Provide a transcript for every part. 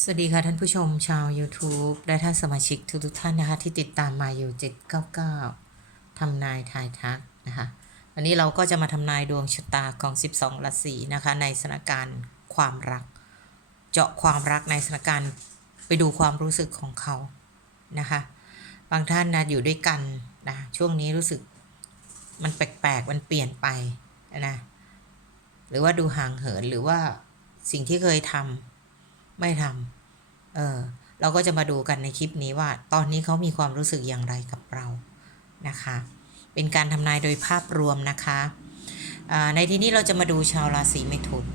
สวัสดีค่ะท่านผู้ชมชาว YouTube และท่านสมาชิกทุกๆท่านนะคะ ที่ติดตามมาอยู่ 799ทำนายทายทักนะคะ วันนี้เราก็จะมาทำนายดวงชะตาของ 12 ราศีนะคะ ในสถานการณ์ความรัก เจาะความรักในสถานการณ์ไปดูความรู้สึกของเขานะคะ บางท่านนะอยู่ด้วยกันนะช่วงนี้รู้สึกมันแปลกๆ มันเปลี่ยนไปนะหรือว่าดูห่างเหินหรือว่าสิ่งที่เคยทำ ไม่ทำเออเราก็จะมาดูกันในคลิปนี้ว่า ตอนนี้เขามีความรู้สึกอย่างไรกับเรานะคะ เป็นการทำนายโดยภาพรวมนะคะในที่นี้เราจะมาดูชาวราศีเมถุน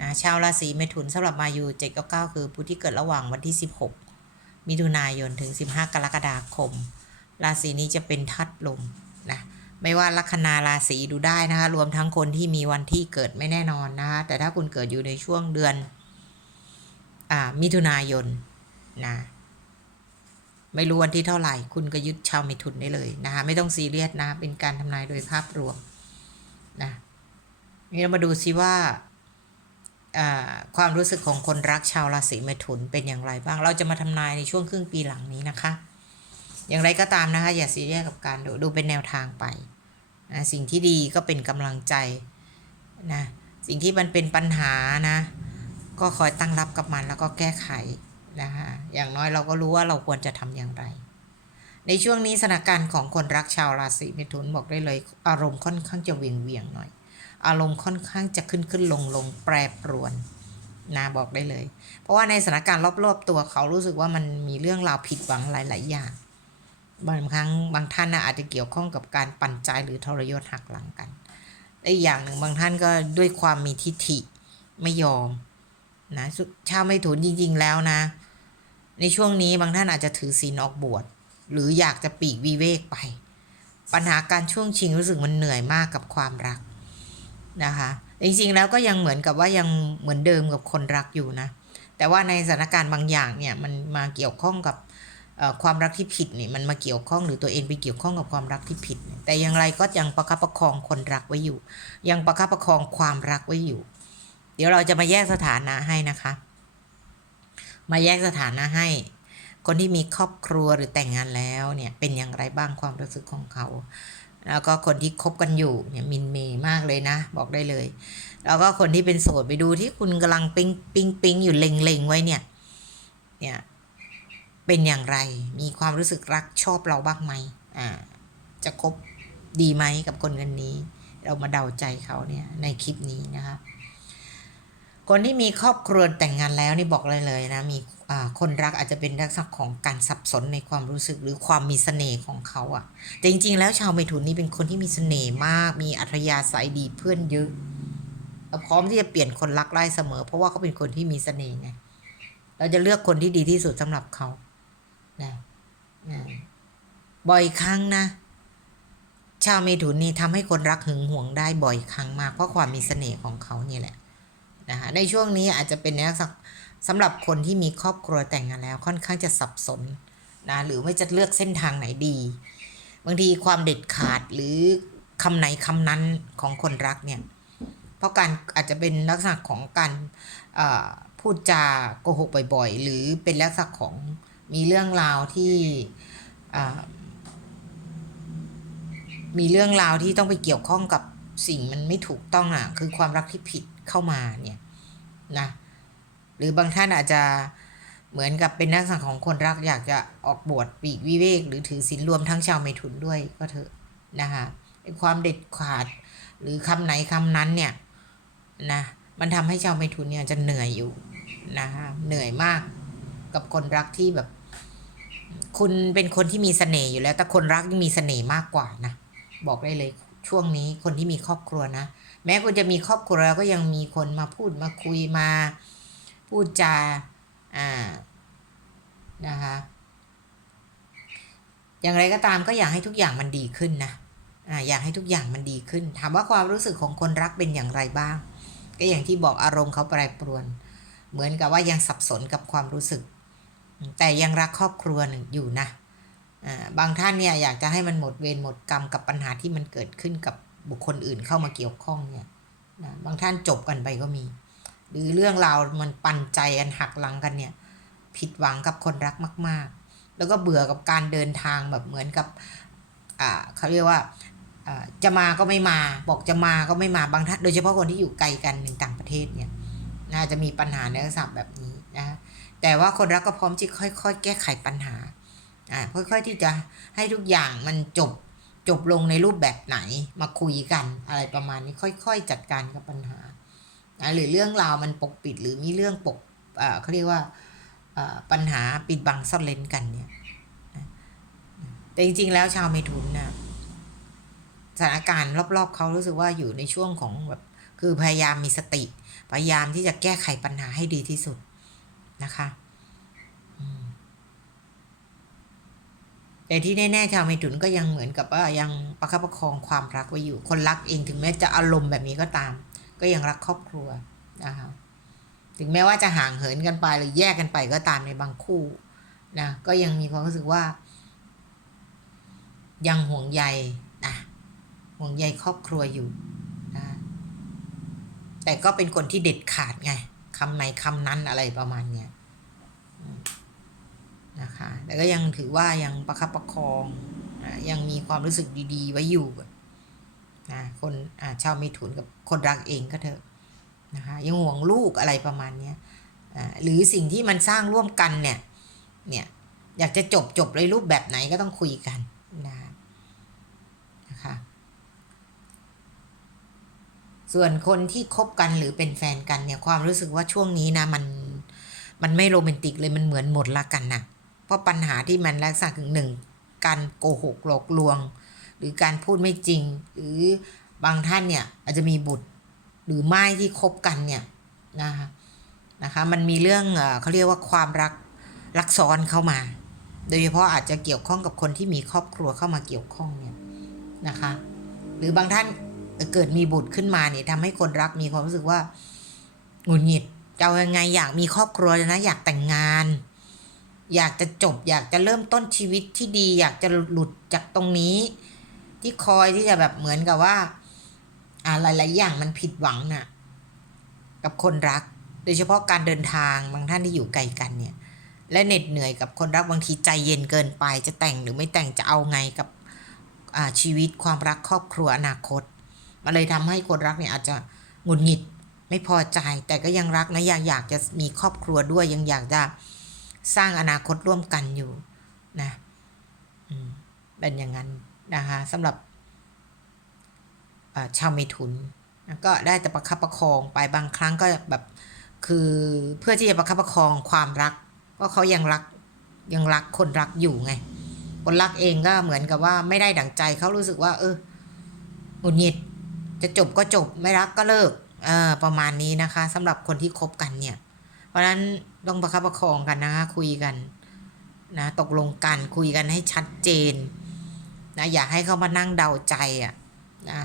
นะชาวราศีเมถุนสำหรับมายู799 คือผู้ที่เกิดระหว่างวันที่ 16 มิถุนายนถึง 15 กรกฎาคม ราศีนี้จะเป็นทัดลมนะไม่ว่าลัคนาราศีดูได้นะคะ รวมทั้งคนที่มีวันที่เกิดไม่แน่นอนนะคะแต่ถ้าคุณเกิดอยู่ในช่วงเดือน มิถุนายนนะไม่รู้วันที่เท่าไหร่ คุณก็ยึดชาวมิถุนได้เลยนะคะไม่ต้องซีเรียสนะ เป็นการทำนายโดยภาพรวมนะนี่เรามาดูซิว่าความรู้สึกของคนรักชาวราศีเมถุนเป็นอย่างไรบ้าง เราจะมาทำนายในช่วงครึ่งปีหลังนี้นะคะ อย่างไรก็ตามนะคะ อย่าซีเรียสกับการดูดูเป็นแนวทางไปนะสิ่งที่ดีก็เป็นกำลังใจนะ สิ่งที่มันเป็นปัญหานะ ก็คอยตั้งรับกับมันแล้วก็แก้ไขนะคะอย่างน้อยเราก็รู้ว่าเราควรจะทำอย่างไร ในช่วงนี้สถานการณ์ของคนรักชาวราศีเมถุนบอกได้เลย อารมณ์ค่อนข้างจะเวียงเวียงหน่อย อารมณ์ค่อนข้างจะขึ้นขึ้นลงลงแปรปรวนนะบอกได้เลย เพราะว่าในสถานการณ์รอบๆตัวเขารู้สึกว่ามันมีเรื่องราวผิดหวังหลาย ๆ อย่าง บางครั้งบางท่านนะอาจจะเกี่ยวข้องกับการปั่นใจหรือทรยศหักหลังกันอีกอย่างหนึ่งบางท่านก็ด้วยความมีทิฐิไม่ยอม นะชาวไม่ถุนจริงๆแล้วนะ ในช่วงนี้บางท่านอาจจะถือศีลออกบวชหรืออยากจะปีกวิเวกไป ปัญหาการช่วงชิงรู้สึกมันเหนื่อยมากกับความรักนะคะจริงๆแล้วก็ยังเหมือนกับว่ายังเหมือนเดิมกับคนรักอยู่นะ แต่ว่าในสถานการณ์บางอย่างเนี่ยมันมาเกี่ยวข้องกับความรักที่ผิดนี่มันมาเกี่ยวข้องหรือตัวเองไปเกี่ยวข้องกับความรักที่ผิด แต่อย่างไรก็ยังประคับประคองคนรักไว้อยู่ ยังประคับประคองความรักไว้อยู่ เดี๋ยวเราจะมาแยกสถานะให้นะคะ มาแยกสถานะให้ คนที่มีครอบครัวหรือแต่งงานแล้วเนี่ยเป็นอย่างไรบ้างความรู้สึกของเขา แล้วก็คนที่คบกันอยู่เนี่ยมินเมย์มากเลยนะ บอกได้เลย แล้วก็คนที่เป็นโสดไปดูที่คุณกำลังปิ๊งปิ๊งปิ๊งอยู่เล็งเล็งไว้เนี่ย เนี่ยเป็นอย่างไร มีความรู้สึกรักชอบเราบ้างไหมอ่า จะคบดีไหมกับคนคนนี้ เรามาเดาใจเขาเนี่ยในคลิปนี้นะคะ คนที่มีครอบครัวแต่งงานแล้วนี่บอกเลยเลยนะมีคนรักอาจจะเป็นลักษณะของการสับสนในความรู้สึกหรือความมีเสน่ห์ของเขาอะ่ะแต่จริง ๆ แล้วชาวเมถุนนี่เป็นคนที่มีเสน่ห์มาก มีอัธยาศัยดีเพื่อนเยอะแล้วพร้อมที่จะเปลี่ยนคนรักได้เสมอ เพราะว่าเขาเป็นคนที่มีเสน่ห์ไงเราจะเลือกคนที่ดีที่สุดสำหรับเขานะนะบ่อยครั้งนะชาวเมถุนนี่ทำให้คนรักหึงหวงได้บ่อยครั้งมากเพราะความมีเสน่ห์ของเขานี่แหละ นะคะในช่วงนี้อาจจะเป็นนักสำหรับคนที่มีครอบครัวแต่งงานแล้วค่อนข้างจะสับสนนะหรือไม่จะเลือกเส้นทางไหนดี บางทีความเด็ดขาดหรือคำไหนคำนั้นของคนรักเนี่ยเพราะการอาจจะเป็นลักษณะของการพูดจาโกหกบ่อยๆ หรือเป็นลักษณะของมีเรื่องราวที่มีเรื่องราวที่ต้องไปเกี่ยวข้องกับสิ่งมันไม่ถูกต้องอะคือความรักที่ผิด เข้ามาเนี่ยนะหรือบางท่านอาจจะเหมือนกับเป็นนักสังของคนรักอยากจะออกบวชปีกวิเวก หรือถือศีลรวมทั้งชาวเมถุนด้วยก็เถอะนะคะความเด็ดขาดหรือคำไหนคำนั้นเนี่ยนะมันทำให้ชาวเมถุนเนี่ยจะเหนื่อยอยู่นะคะเหนื่อยมากกับคนรักที่แบบ คุณเป็นคนที่มีเสน่ห์อยู่แล้ว แต่คนรักยังมีเสน่ห์มากกว่านะบอกได้เลยช่วงนี้คนที่มีครอบครัวนะ แม้คุณจะมีครอบครัวก็ยังมีคนมาพูดมาคุยมาพูดจาอ่านะคะอย่างไรก็ตามก็อยากให้ทุกอย่างมันดีขึ้นนะอ่าอยากให้ทุกอย่างมันดีขึ้น ถามว่าความรู้สึกของคนรักเป็นอย่างไรบ้าง ก็อย่างที่บอกอารมณ์เขาแปรปรวน เหมือนกับว่ายังสับสนกับความรู้สึก แต่ยังรักครอบครัวอยู่นะอ่าบางท่านเนี่ยอยากจะให้มันหมดเวรหมดกรรมกับปัญหาที่มันเกิดขึ้นกับ บุคคลอื่นเข้ามาเกี่ยวข้องเนี่ยนะบางท่านจบกันไปก็มี หรือเรื่องราวมันปันใจกันหักหลังกันเนี่ย ผิดหวังกับคนรักมาก ๆ แล้วก็เบื่อกับการเดินทางแบบเหมือนกับอ่าเขาเรียกว่าอ่าจะมาก็ไม่มาบอกจะมาก็ไม่มาบางท่านโดยเฉพาะคนที่อยู่ไกลกันในต่างประเทศเนี่ยน่าจะมีปัญหาในลักษณะแบบนี้นะแต่ว่าคนรักก็พร้อมที่ค่อย ๆ แก้ไขปัญหาอ่าค่อย ๆ ที่จะให้ทุกอย่างมันจบ จบลงในรูปแบบไหนมาคุยกันอะไรประมาณนี้ค่อย ๆ จัดการกับปัญหานะหรือเรื่องราวมันปกปิดหรือมีเรื่องปกเขาเรียกว่าปัญหาปิดบังซ่อนเลนกันเนี่ยแต่จริงๆแล้วชาวเมถุนนะสถานการณ์รอบๆเขารู้สึกว่าอยู่ในช่วงของแบบคือพยายามมีสติ พยายามที่จะแก้ไขปัญหาให้ดีที่สุดนะคะอืม แต่ที่แน่ๆชาวเมถุนก็ยังเหมือนกับว่ายังประคับประคองความรักไว้อยู่ คนรักเองถึงแม้จะอารมณ์แบบนี้ก็ตาม ก็ยังรักครอบครัวนะคะถึงแม้ว่าจะห่างเหินกันไปหรือแยกกันไปก็ตามในบางคู่นะก็ยังมีความรู้สึกว่า ยังห่วงใยนะห่วงใยครอบครัวอยู่นะแต่ก็เป็นคนที่เด็ดขาดไงคำไหนคำนั้นอะไรประมาณเนี้ย นะคะแต่ก็ยังถือว่ายังประคับประคองนะยังมีความรู้สึกดีๆ ไว้อยู่นะคนอ่าชาวเมถุนกับคนรักเองก็เถอะนะคะยังห่วงลูกอะไรประมาณเนี้ยอ่าหรือสิ่งที่มันสร้างร่วมกันเนี่ยเนี่ยอยากจะจบจบในรูปแบบไหนก็ต้องคุยกันนะนะคะส่วนคนที่คบกันหรือเป็นแฟนกันเนี่ยความรู้สึกว่าช่วงนี้นะมันมันไม่โรแมนติกเลยมันเหมือนหมดละกันนะ เพราะปัญหาที่มันลักษณะถึงหนึ่งการโกหกหลอกลวง หรือการพูดไม่จริง หรือบางท่านเนี่ยอาจจะมีบุตรหรือไม่ที่คบกันเนี่ยนะคะนะคะมันมีเรื่องเออเขาเรียกว่าความรักรักซ้อนเข้ามา โดยเฉพาะอาจจะเกี่ยวข้องกับคนที่มีครอบครัวเข้ามาเกี่ยวข้องเนี่ยนะคะหรือบางท่านเกิดมีบุตรขึ้นมาเนี่ยทำให้คนรักมีความรู้สึกว่าหงุดหงิดจะยังไงอยากมีครอบครัวนะอยากแต่งงาน อยากจะจบ อยากจะเริ่มต้นชีวิตที่ดี อยากจะหลุดจากตรงนี้ ที่คอยที่จะแบบเหมือนกับว่า อ่าหลาย ๆ อย่างมันผิดหวังน่ะ กับคนรัก โดยเฉพาะการเดินทางบางท่านที่อยู่ไกลกันเนี่ย และเหน็ดเหนื่อยกับคนรักบางทีใจเย็นเกินไป จะแต่งหรือไม่แต่งจะเอาไงกับชีวิตความรักครอบครัวอนาคตมันเลยทำให้คนรักเนี่ยอาจจะหงุดหงิดไม่พอใจ แต่ก็ยังรักนะยากอยากจะมีครอบครัวด้วยยังอยากจะ สร้างอนาคตร่วมกันอยู่นะเป็นอย่างนั้นนะคะสำหรับชาวเมถุนก็ได้แต่ประคับประคองไปบางครั้งก็แบบคือเพื่อที่จะประคับประคองความรักก็เขายังรักยังรักคนรักอยู่ไง คนรักเองก็เหมือนกับว่าไม่ได้ดั่งใจเขารู้สึกว่า เออหงุดหงิดจะจบก็จบไม่รักก็เลิกเออประมาณนี้นะคะสำหรับคนที่คบกันเนี่ย เพราะฉะนั้นต้องประคับประคองกันนะคะคุยกันนะตกลงกันคุยกันให้ชัดเจนนะอย่าให้เขามานั่งเดาใจอะ่ะนะ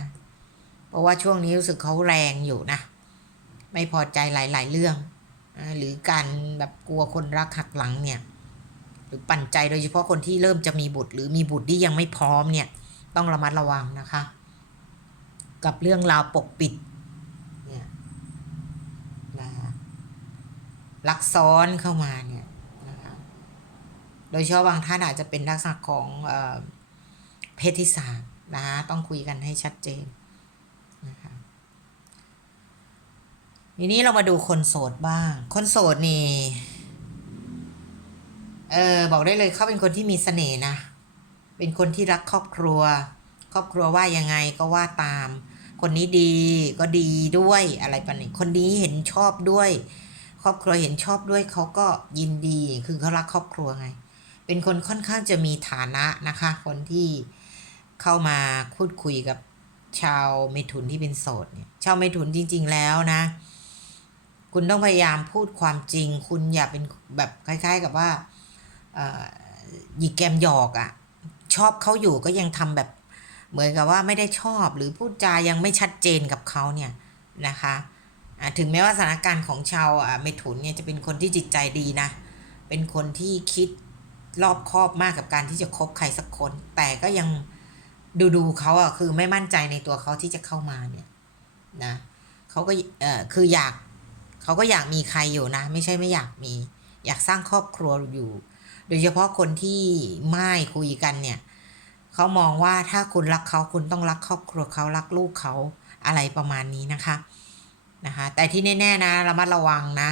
เพราะว่าช่วงนี้รู้สึกเขาแรงอยู่นะ ไม่พอใจหลาย ๆ เรื่องนะหรือการแบบกลัวคนรักหักหลังเนี่ยหรือปั่นใจโดยเฉพาะคนที่เริ่มจะมีบุตร หรือมีบุตรที่ยังไม่พร้อมเนี่ย ต้องระมัดระวังนะคะ กับเรื่องราวปกปิด เนี่ยนะ ลักซ้อนเข้ามาเนี่ยนะคะโดยเฉพาะบางท่านอาจจะเป็นลักษณะของเออเพศที่สามนะคะต้องคุยกันให้ชัดเจนนะคะทีนี้เรามาดูคนโสดบ้าง คนโสดนี่เออบอกได้เลยเขาเป็นคนที่มีเสน่ห์นะ เป็นคนที่รักครอบครัว ครอบครัวว่ายังไงก็ว่าตาม คนนี้ดีก็ดีด้วยอะไรประมาณนี้คนนี้เห็นชอบด้วย ครอบครัวเห็นชอบด้วยเขาก็ยินดีคือเขารักครอบครัวไง เป็นคนค่อนข้างจะมีฐานะนะคะ คนที่เข้ามาพูดคุยกับชาวเมถุนที่เป็นโสดเนี่ยชาวเมถุนจริง ๆ แล้วนะ คุณต้องพยายามพูดความจริง คุณอย่าเป็นแบบคล้าย ๆ กับว่าอ่อหยิกแกมหยอกอะ่ะ ชอบเขาอยู่ก็ยังทำแบบเหมือนกับว่าไม่ได้ชอบหรือพูดจายังไม่ชัดเจนกับเขาเนี่ยนะคะ ถึงแม้ว่าสถานการณ์ของชาวเมถุนเนี่ยจะเป็นคนที่จิตใจดีนะ เป็นคนที่คิดรอบคอบมากกับการที่จะคบใครสักคน แต่ก็ยังดูดูๆเขาอะคือไม่มั่นใจในตัวเขาที่จะเข้ามาเนี่ยนะเขาก็เออคืออยากเขาก็อยากมีใครอยู่นะ ไม่ใช่ไม่อยากมี อยากสร้างครอบครัวอยู่ โดยเฉพาะคนที่ไม่คุยกันเนี่ยเขามองว่าถ้าคุณรักเขาคุณต้องรักครอบครัวเขารักลูกเขาอะไรประมาณนี้นะคะ นะคะแต่ที่แน่ๆนะระมัดระวังนะ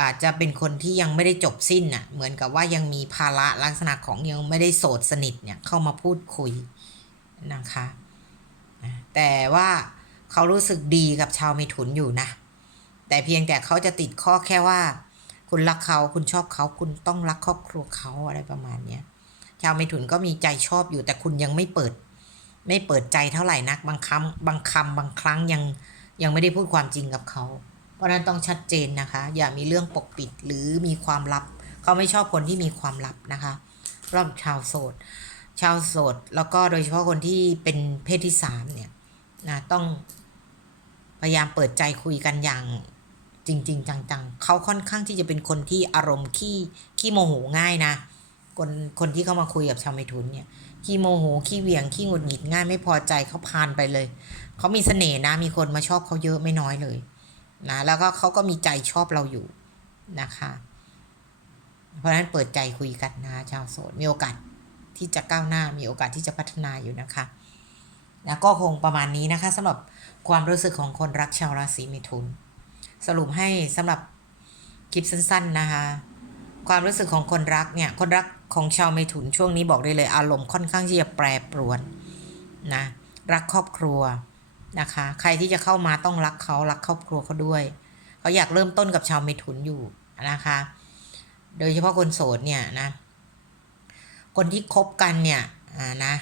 อาจจะเป็นคนที่ยังไม่ได้จบสิ้นน่ะเหมือนกับว่ายังมีภาระลักษณะของยังไม่ได้โสดสนิทเนี่ยเข้ามาพูดคุยนะคะแต่ว่าเขารู้สึกดีกับชาวเมถุนอยู่นะ แต่เพียงแต่เขาจะติดข้อแค่ว่า คุณรักเขาคุณชอบเขาคุณต้องรักครอบครัวเขาอะไรประมาณเนี้ยชาวเมถุนก็มีใจชอบอยู่แต่คุณยังไม่เปิด ไม่เปิดใจเท่าไหร่นักบางคำบางคำบางครั้งยัง ยังไม่ได้พูดความจริงกับเขา เพราะนั้นต้องชัดเจนนะคะ อย่ามีเรื่องปกปิดหรือมีความลับ เขาไม่ชอบคนที่มีความลับนะคะรอบชาวโสด ชาวโสด แล้วก็โดยเฉพาะคนที่เป็นเพศที่สามเนี่ยนะต้องพยายามเปิดใจคุยกันอย่างจริง ๆ จังๆ เขาค่อนข้างที่จะเป็นคนที่อารมณ์ขี้ขี้โมโหง่ายนะ คนคนที่เข้ามาคุยกับชาวเมถุนเนี่ย ขี้โมโหขี้เหวี่ยงขี้หงุดหงิดง่ายไม่พอใจเขาพานไปเลย เขามีเสน่ห์นะมีคนมาชอบเขาเยอะไม่น้อยเลยนะแล้วก็เขาก็มีใจชอบเราอยู่นะคะ เพราะฉะนั้นเปิดใจคุยกันนะชาวโสดมีโอกาสที่จะก้าวหน้ามีโอกาสที่จะพัฒนาอยู่นะคะ แล้วก็คงประมาณนี้นะคะสำหรับความรู้สึกของคนรักชาวราศีมิถุน สรุปให้สำหรับคลิปสั้น ๆนะคะ ความรู้สึกของคนรักเนี่ย คนรักของชาวเมถุนช่วงนี้บอกได้เลย อารมณ์ค่อนข้างที่จะแปรปรวนนะรักครอบครัวนะคะ ใครที่จะเข้ามาต้องรักเขารักครอบครัวเขาด้วยเขาอยากเริ่มต้นกับชาวเมถุนอยู่นะคะ โดยเฉพาะคนโสดเนี่ยนะ คนที่คบกันเนี่ยนะ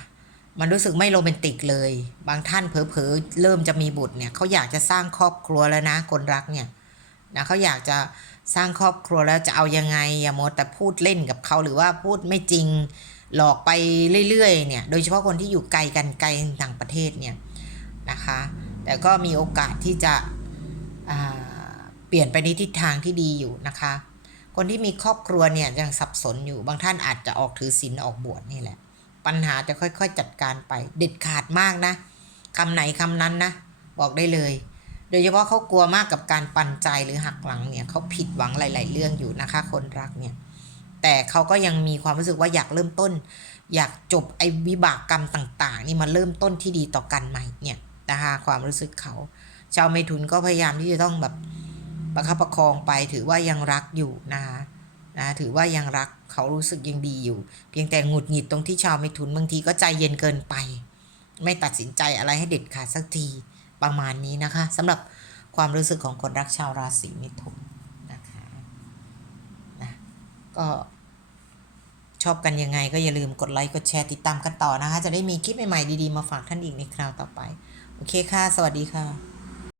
มันรู้สึกไม่โรแมนติกเลย บางท่านเผลอๆเริ่มจะมีบุตรเนี่ยเขาอยากจะสร้างครอบครัวแล้วนะคนรักเนี่ยนะเขาอยากจะ สร้างครอบครัวแล้วจะเอายังไงอย่ามัวแต่พูดเล่นกับเขาหรือว่าพูดไม่จริงหลอกไปเรื่อยๆเนี่ยโดยเฉพาะคนที่อยู่ไกลกันไกลต่างประเทศเนี่ยนะคะ แต่ก็มีโอกาสที่จะเปลี่ยนไปในทิศทางที่ดีอยู่นะคะ คนที่มีครอบครัวเนี่ยยังสับสนอยู่บางท่านอาจจะออกถือศีลออกบวชนี่แหละ ปัญหาจะค่อยๆจัดการไปเด็ดขาดมากนะคำไหนคำนั้นนะ บอกได้เลย โดยเฉพาะเขากลัวมากกับการปันใจหรือหักหลังเนี่ยเขาผิดหวังหลาย ๆ เรื่องอยู่นะคะ คนรักเนี่ย แต่เขาก็ยังมีความรู้สึกว่าอยากเริ่มต้น อยากจบไอ้วิบากกรรมต่าง ๆ นี่มาเริ่มต้นที่ดีต่อกันใหม่เนี่ยนะคะความรู้สึกเขาชาวเมถุนก็พยายามที่จะต้องแบบประคับประคองไปถือว่ายังรักอยู่นะคะนะถือว่ายังรักเขารู้สึกยังดีอยู่ เพียงแต่หงุดหงิดตรงที่ชาวเมถุนบางทีก็ใจเย็นเกินไป ไม่ตัดสินใจอะไรให้เด็ดขาดสักที ประมาณนี้นะคะสำหรับความรู้สึกของคนรักชาวราศีมิถุนนะคะนะก็ชอบกันยังไงก็อย่าลืมกดไลค์กดแชร์ติดตามกันต่อนะคะ จะได้มีคลิปใหม่ๆดีๆมาฝากท่านอีกในคราวต่อไป โอเคค่ะ สวัสดีค่ะ